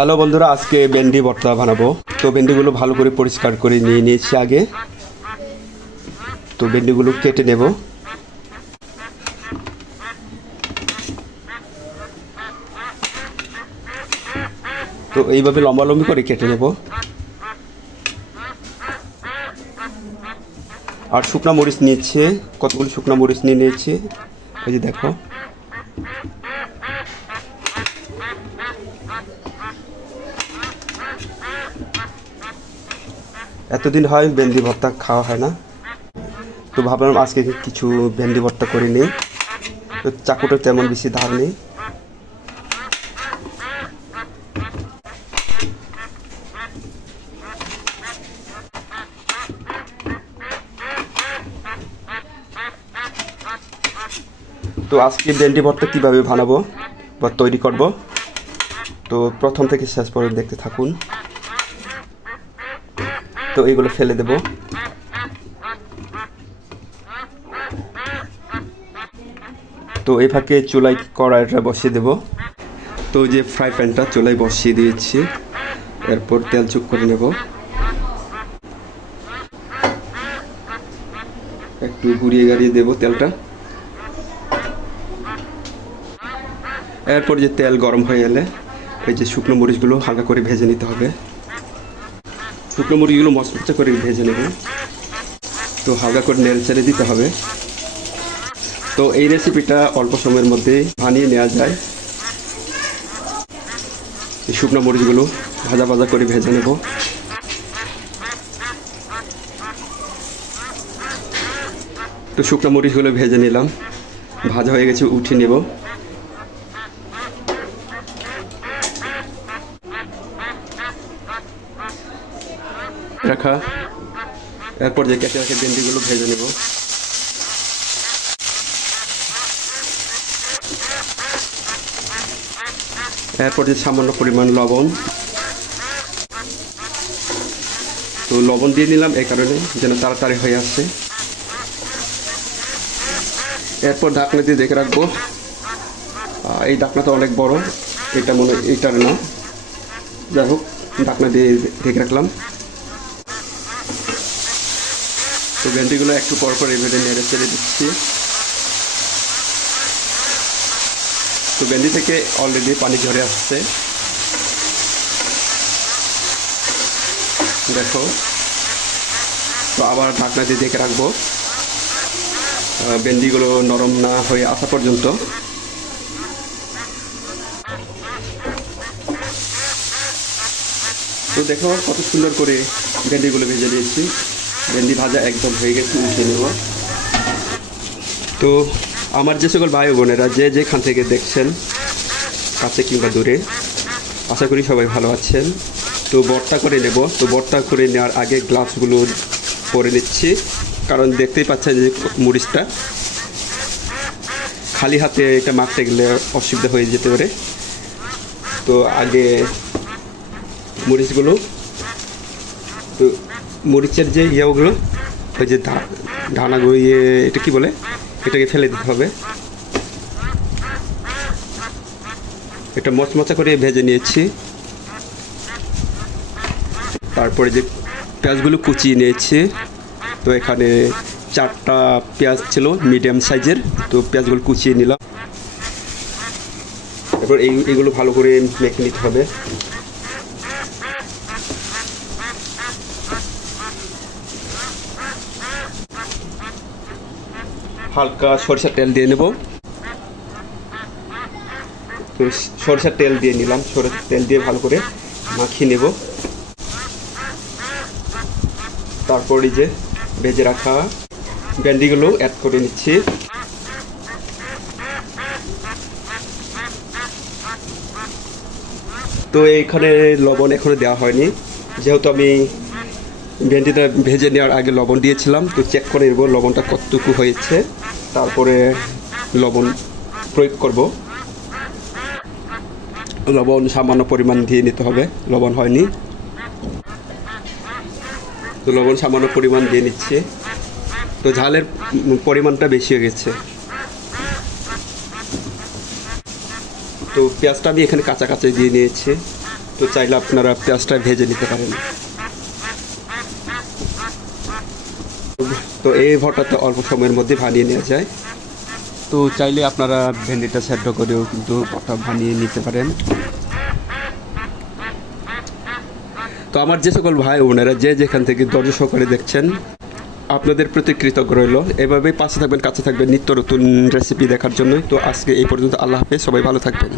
Hello বন্ধুরা, আজকে ভেন্ডি ভর্তা বানাবো। তো ভেন্ডিগুলো ভালো করে পরিষ্কার করে নিয়ে নিয়েছি আগে। তো ভেন্ডিগুলো কেটে নেব। তো এইভাবে লম্বা লম্বি করে কেটে নেব। আর শুকনা মরিচ নিয়েছে, কতগুলো শুকনা মরিচ নিয়ে নিয়েছি, এই যে দেখো। এতদিন হয় ভেন্ডি ভর্তা খাওয়া হয় না, তো ভাবলাম আজকে কিছু ভেন্ডি ভর্তা করে নিই। তো চাকুটা তেমন বেশি ধার নেই। তো আজকে ভেন্ডি ভর্তা কীভাবে বানাবো বা তৈরি করব, তো প্রথম থেকে শেষ পর্যন্ত দেখতে থাকুন। তো এইগুলো ফেলে দেব। তো এই ফাঁকে চুলায় কড়াইটা বসিয়ে দেব। তো যে ফ্রাই প্যানটা চুলায় বসিয়ে দিয়েছি, এরপর তেল চুক করে নেব। একটু ঘুরিয়ে গাড়িয়ে দেব তেলটা। এরপর যে তেল গরম হয়ে এলে এই যে শুকনো মরিচগুলো হালকা করে ভেজে নিতে হবে। শুকনো মরিচগুলো মচমচা করে ভেজে নেব। তো হালকা করে নেড়ে চেড়ে দিতে হবে। তো এই রেসিপিটা অল্প সময়ের মধ্যে বানিয়ে নেওয়া যায়। এই শুকনো মরিচগুলো ভাজা ভাজা করে ভেজে নেব। তো শুকনো মরিচগুলো ভেজে নিলাম, ভাজা হয়ে গেছে, উঠিয়ে নেব। রাখা। এরপর যে কেটে রাখা ভেন্ডিগুলো ভেজে নেব। এরপর যে সামান্য পরিমাণ লবণ, তো লবণ দিয়ে নিলাম এই কারণে যেন তাড়াতাড়ি হয়ে আসছে। এরপর ঢাকনা দিয়ে দেখে রাখবো। এই ঢাকনাটা অনেক বড়, এটা মনে এইটার না, যাই হোক ঢাকনা দিয়ে ঢেকে রাখলাম। তো ভেন্ডিগুলো একটু পর পর এইভাবে নেড়ে চেড়ে দিচ্ছি। তো ভেন্ডি থেকে অলরেডি পানি ঝরে আসছে, দেখো। তো আবার ঢাকনা দিয়ে ঢেকে রাখবো ভেন্ডিগুলো নরম না হয়ে আসা পর্যন্ত। তো দেখো কত সুন্দর করে ভেন্ডিগুলো ভেজে দিয়েছি। ভেন্ডি ভাজা একদম হয়ে গেছে, উঠিয়ে নেব। তো আমার যে সকল ভাই বোনেরা যে যেখান থেকে দেখছেন, কাছে কিংবা দূরে, আশা করি সবাই ভালো আছেন। তো ভর্তা করে নেব। তো ভর্তা করে নেওয়ার আগে গ্লাভসগুলো পরে নিচ্ছি, কারণ দেখতেই পাচ্ছেন যে মরিচটা খালি হাতে এটা মাখতে গেলে অসুবিধা হয়ে যেতে পারে। তো আগে মরিচগুলো, তো মরিচের যে ইয়েগুলো, ওই যে দানাগুলো, এটা কি বলে, এটাকে ফেলে দিতে হবে। এটা মচমচা করে ভেজে নিয়েছি। তারপরে যে পেঁয়াজগুলো কুচিয়ে নিয়েছি, তো এখানে 4টা পেঁয়াজ ছিল মিডিয়াম সাইজের, তো পেঁয়াজগুলো কুচিয়ে নিলাম। এরপর এইগুলো ভালো করে মেখে নিতে হবে। হালকা সরষের তেল দিয়ে নেব। তো সরষের তেল দিয়ে নিলাম, সরষের তেল দিয়ে ভালো করে মাখিয়ে নেব। তারপরে যে ভেজে রাখা ভেন্ডিগুলো অ্যাড করে নিচ্ছি। তো এইখানে লবণ এখনো দেওয়া হয়নি, যেহেতু আমি ভেন্ডিটা ভেজে নেওয়ার আগে লবণ দিয়েছিলাম। তো চেক করে নেব লবণটা কতটুকু হয়েছে, তারপরে লবণ প্রয়োগ করব। লবণ সামান্য পরিমাণ দিয়ে নিতে হবে, লবণ হয়নি। তো লবণ সামান্য পরিমাণ দিয়ে নিচ্ছে। তো ঝালের পরিমাণটা বেশি হয়ে গেছে। তো পেঁয়াজটা আমি এখানে কাঁচা কাঁচা দিয়ে নিয়েছি। তো চাইলে আপনারা পেঁয়াজটা ভেজে নিতে পারেন। তো এই ভর্তাটা অল্প সময়ের মধ্যে বানিয়ে নেওয়া যায়। তো চাইলে আপনারা ভেন্ডিটা সেদ্ধ করেও কিন্তু ভর্তা বানিয়ে নিতে পারেন। তো আমার যে সকল ভাই বোনেরা যে যেখান থেকে ধৈর্য সহকারে দেখছেন, আপনাদের প্রতি কৃতজ্ঞ রইল। এভাবেই পাশে থাকবেন, কাছে থাকবেন নিত্য নতুন রেসিপি দেখার জন্য। তো আজকে এই পর্যন্ত, আল্লাহ হাফেজ, সবাই ভালো থাকবেন।